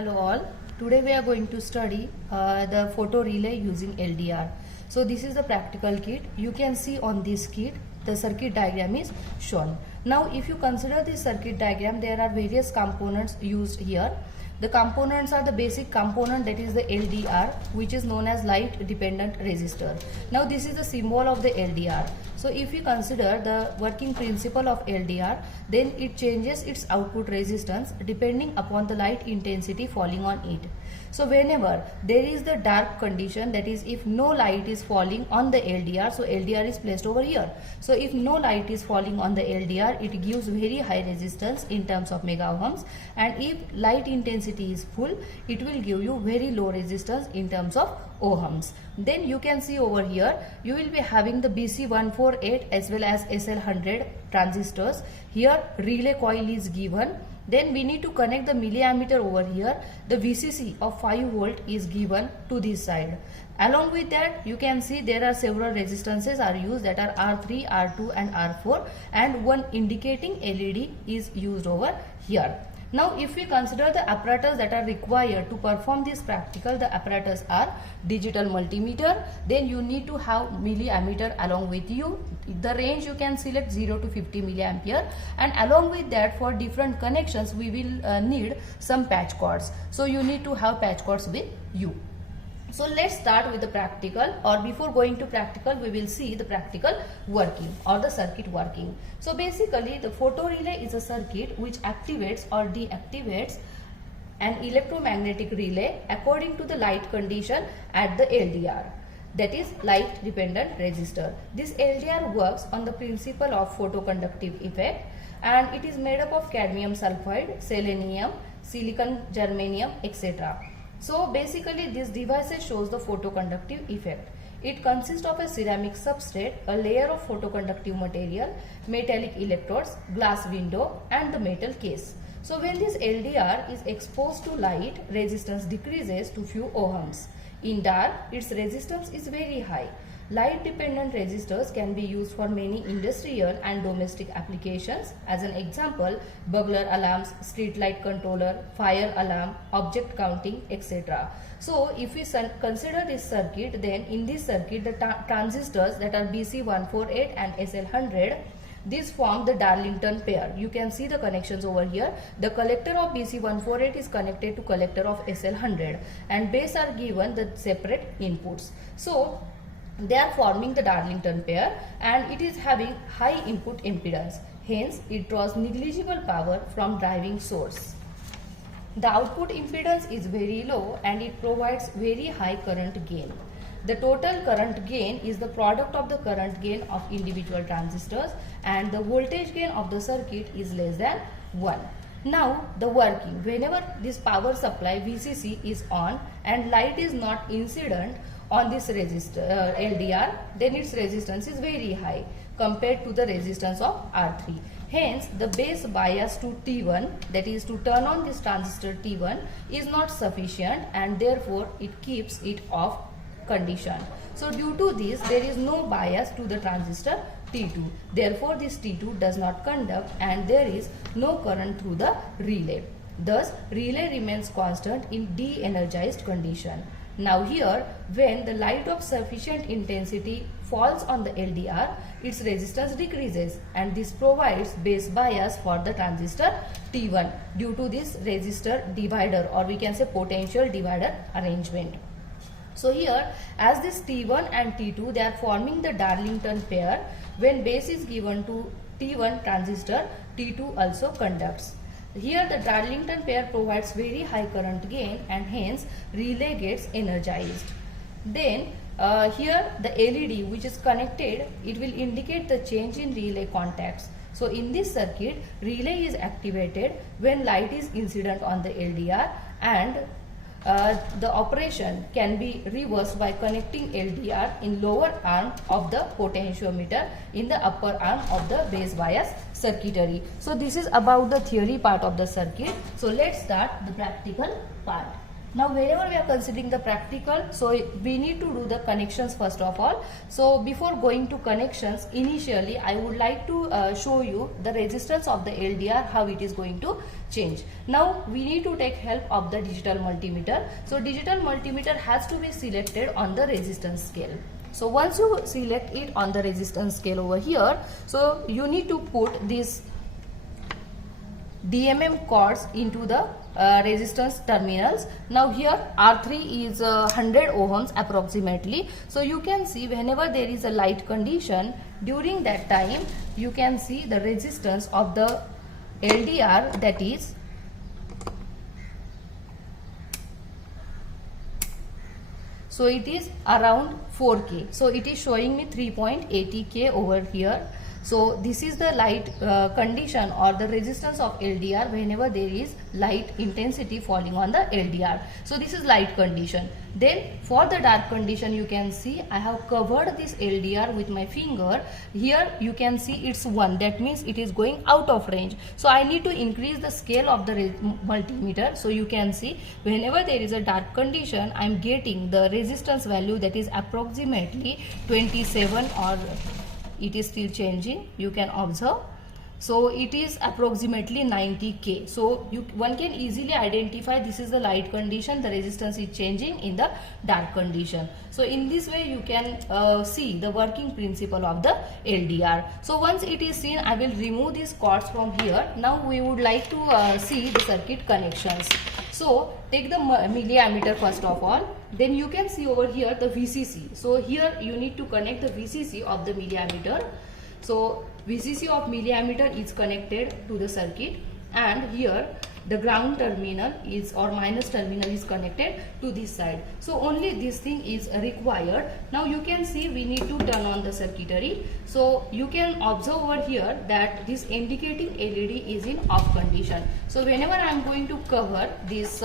Hello all. Today we are going to study the photo relay using LDR. So this is the practical kit. You can see on this kit the circuit diagram is shown. Now if you consider this circuit diagram, there are various components used here. The components are the basic component, that is the LDR, which is known as light dependent resistor. Now this is the symbol of the LDR. So if you consider the working principle of LDR, then it changes its output resistance depending upon the light intensity falling on it. So whenever there is the dark condition, that is if no light is falling on the LDR, so LDR is placed over here. So if no light is falling on the LDR, it gives very high resistance in terms of mega ohms, and if light intensity is full, it will give you very low resistance in terms of ohms. Then you can see over here, you will be having the BC148 as well as SL100 transistors. Here relay coil is given. Then we need to connect the milliammeter over here. The VCC of 5 volt is given to this side. Along with that, you can see there are several resistances are used, that are R3, R2 and R4, and one indicating LED is used over here. Now if we consider the apparatus that are required to perform this practical, the apparatus are digital multimeter, then you need to have milliammeter along with you. The range you can select 0 to 50 milliampere, and along with that for different connections we will need some patch cords. So you need to have patch cords with you. So let's start with the practical, or before going to practical we will see the practical working or the circuit working. So basically the photo relay is a circuit which activates or deactivates an electromagnetic relay according to the light condition at the LDR, that is light dependent resistor. This LDR works on the principle of photoconductive effect, and it is made up of cadmium sulfide, selenium, silicon, germanium, etc. So basically this device shows the photoconductive effect. It consists of a ceramic substrate, a layer of photoconductive material, metallic electrodes, glass window and the metal case. So when this LDR is exposed to light, resistance decreases to few ohms. In dark, its resistance is very high. Light dependent resistors can be used for many industrial and domestic applications. As an example, burglar alarms, street light controller, fire alarm, object counting, etc. So if we consider this circuit, then in this circuit the transistors that are BC148 and SL100, these form the Darlington pair. You can see the connections over here. The collector of BC148 is connected to collector of SL100, and base are given the separate inputs. So they are forming the Darlington pair, and it is having high input impedance. Hence, it draws negligible power from driving source. The output impedance is very low and it provides very high current gain. The total current gain is the product of the current gain of individual transistors, and the voltage gain of the circuit is less than 1. Now the working, whenever this power supply VCC is on and light is not incident on this resistor LDR, then its resistance is very high compared to the resistance of R3. Hence the base bias to T1, that is to turn on this transistor T1, is not sufficient, and therefore it keeps it off condition. So due to this there is no bias to the transistor T2. Therefore this T2 does not conduct and there is no current through the relay. Thus relay remains constant in de-energized condition. Now here, when the light of sufficient intensity falls on the LDR, its resistance decreases, and this provides base bias for the transistor T1 due to this resistor divider, or we can say potential divider arrangement. So here, as this T1 and T2, they are forming the Darlington pair. When base is given to T1 transistor, T2 also conducts. Here the Darlington pair provides very high current gain, and hence relay gets energized. Then here the LED which is connected, it will indicate the change in relay contacts. So in this circuit, relay is activated when light is incident on the LDR, and the operation can be reversed by connecting LDR in lower arm of the potentiometer in the upper arm of the base bias circuitry. So this is about the theory part of the circuit. So let's start the practical part. Now whenever we are considering the practical, so we need to do the connections first of all. So before going to connections, initially I would like to show you the resistance of the LDR, how it is going to change. Now we need to take help of the digital multimeter. So digital multimeter has to be selected on the resistance scale. So once you select it on the resistance scale over here, so you need to put this DMM cords into the resistance terminals. Now here R3 is 100 ohms approximately. So you can see whenever there is a light condition, during that time you can see the resistance of the LDR, that is so it is around 4K. So it is showing me 3.80K over here. So this is the light condition or the resistance of LDR whenever there is light intensity falling on the LDR. So this is light condition. Then for the dark condition, you can see I have covered this LDR with my finger. Here you can see it's 1, that means it is going out of range. So I need to increase the scale of the multimeter. So you can see whenever there is a dark condition, I am getting the resistance value that is approximately 27, or it is still changing, you can observe. So it is approximately 90K. So one can easily identify this is the light condition, the resistance is changing in the dark condition. So in this way you can see the working principle of the LDR. So once it is seen, I will remove these cords from here. Now we would like to see the circuit connections. So take the milliammeter first of all. Then you can see over here the VCC. So here you need to connect the VCC of the milliammeter. So VCC of milliammeter is connected to the circuit, and here the ground terminal is, or minus terminal is connected to this side. So only this thing is required. Now you can see we need to turn on the circuitry. So you can observe over here that this indicating LED is in off condition. So whenever I am going to cover this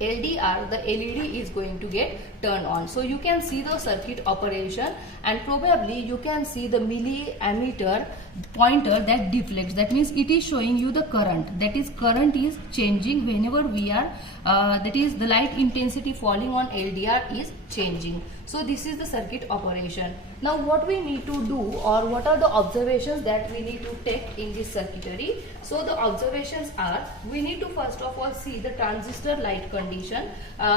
LDR, the LED is going to get turned on. So you can see the circuit operation, and probably you can see the milliammeter pointer that deflects. That means it is showing you the current. That is, current is changing whenever we are, that is the light intensity falling on LDR is changing. So this is the circuit operation. Now what we need to do, or what are the observations that we need to take in this circuitry? So the observations are, we need to first of all see the transistor light condition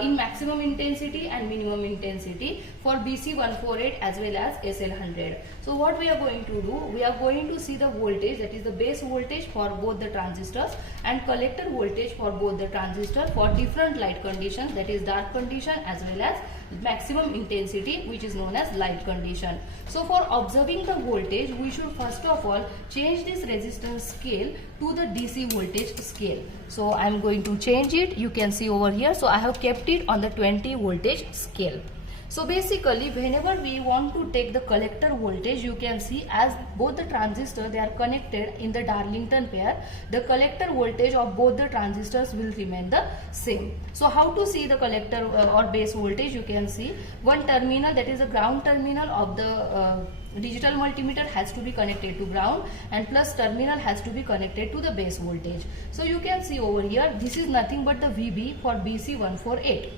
in maximum intensity and minimum intensity for BC148 as well as SL100. So what we are going to do, we are going to see the voltage, that is the base voltage for both the transistors, and collector voltage for both the transistors for different light conditions, that is dark condition as well as maximum intensity, which is known as light condition. So for observing the voltage, we should first of all change this resistance scale to the DC voltage scale. So I am going to change it. You can see over here. So I have kept it on the 20 voltage scale. So basically whenever we want to take the collector voltage, you can see as both the transistors, they are connected in the Darlington pair, the collector voltage of both the transistors will remain the same. So how to see the collector or base voltage? You can see one terminal, that is the ground terminal of the digital multimeter, has to be connected to ground, and plus terminal has to be connected to the base voltage. So you can see over here, this is nothing but the VB for BC148.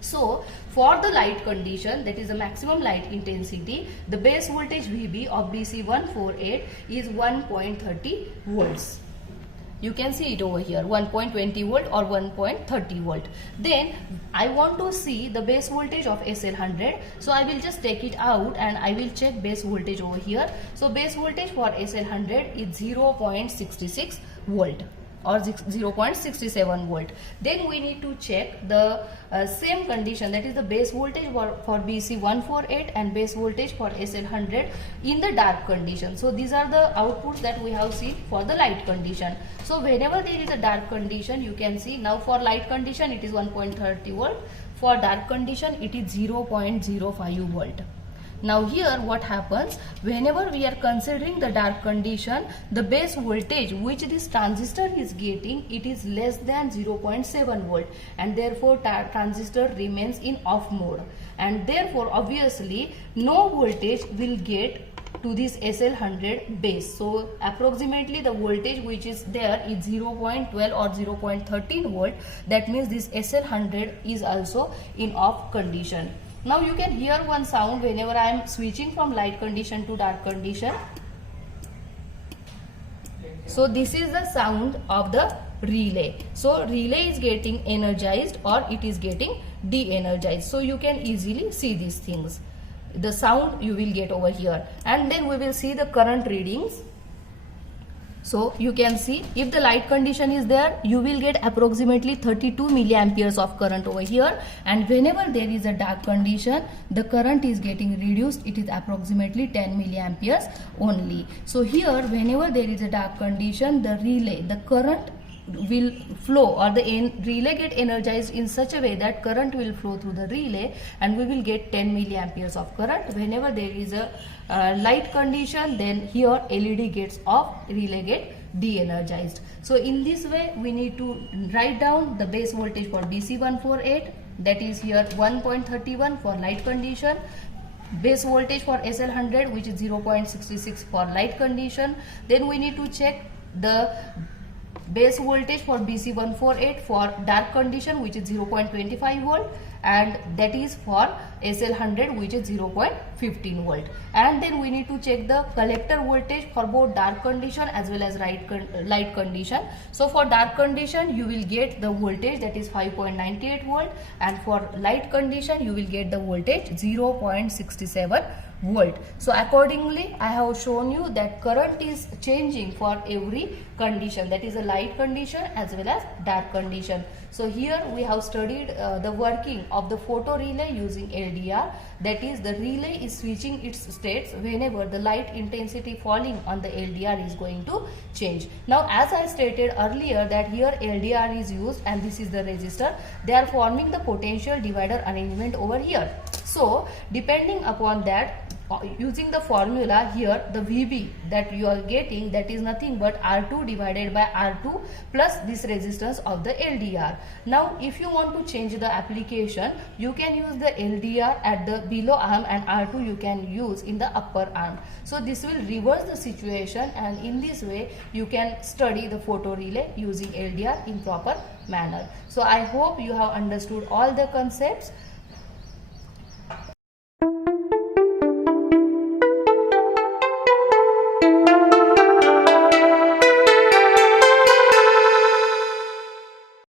So for the light condition, that is the maximum light intensity, the base voltage VB of BC148 is 1.30 volts. You can see it over here, 1.20 volt or 1.30 volt. Then I want to see the base voltage of SL100. So I will just take it out and I will check base voltage over here. So base voltage for SL100 is 0.66 volt. Or 0.67 volt. Then we need to check the same condition, that is the base voltage for BC148 and base voltage for SL100 in the dark condition. So these are the outputs that we have seen for the light condition. So whenever there is a dark condition, you can see now for light condition it is 1.30 volt, for dark condition it is 0.05 volt. Now here what happens, whenever we are considering the dark condition, the base voltage which this transistor is getting, it is less than 0.7 volt, and therefore transistor remains in off mode, and therefore obviously no voltage will get to this SL100 base. So approximately the voltage which is there is 0.12 or 0.13 volt. That means this SL100 is also in off condition. Now you can hear one sound whenever I am switching from light condition to dark condition. So this is the sound of the relay. So relay is getting energized or it is getting de-energized. So you can easily see these things. The sound you will get over here, and then we will see the current readings. So you can see if the light condition is there, you will get approximately 32 milliamperes of current over here, and whenever there is a dark condition, the current is getting reduced. It is approximately 10 milliamperes only. So here whenever there is a dark condition, the relay, the current will flow, or the relay get energized in such a way that current will flow through the relay, and we will get 10 milliamperes of current. Whenever there is a light condition, then here LED gets off, relay get de-energized. So in this way we need to write down the base voltage for DC148, that is here 1.31 for light condition, base voltage for SL100 which is 0.66 for light condition. Then we need to check the base voltage for BC148 for dark condition which is 0.25 volt, and that is for SL100 which is 0.15 volt. And then we need to check the collector voltage for both dark condition as well as light condition. So for dark condition you will get the voltage that is 5.98 volt, and for light condition you will get the voltage 0.67 volt. So accordingly I have shown you that current is changing for every condition, that is a light condition as well as dark condition. So here we have studied the working of the photo relay using LDR, that is the relay is switching its states whenever the light intensity falling on the LDR is going to change. Now as I stated earlier that here LDR is used and this is the resistor, they are forming the potential divider arrangement over here. So depending upon that, using the formula here, the VB that you are getting, that is nothing but R2 divided by R2 plus this resistance of the LDR. Now if you want to change the application, you can use the LDR at the below arm and R2 you can use in the upper arm. So this will reverse the situation, and in this way you can study the photo relay using LDR in proper manner. So I hope you have understood all the concepts.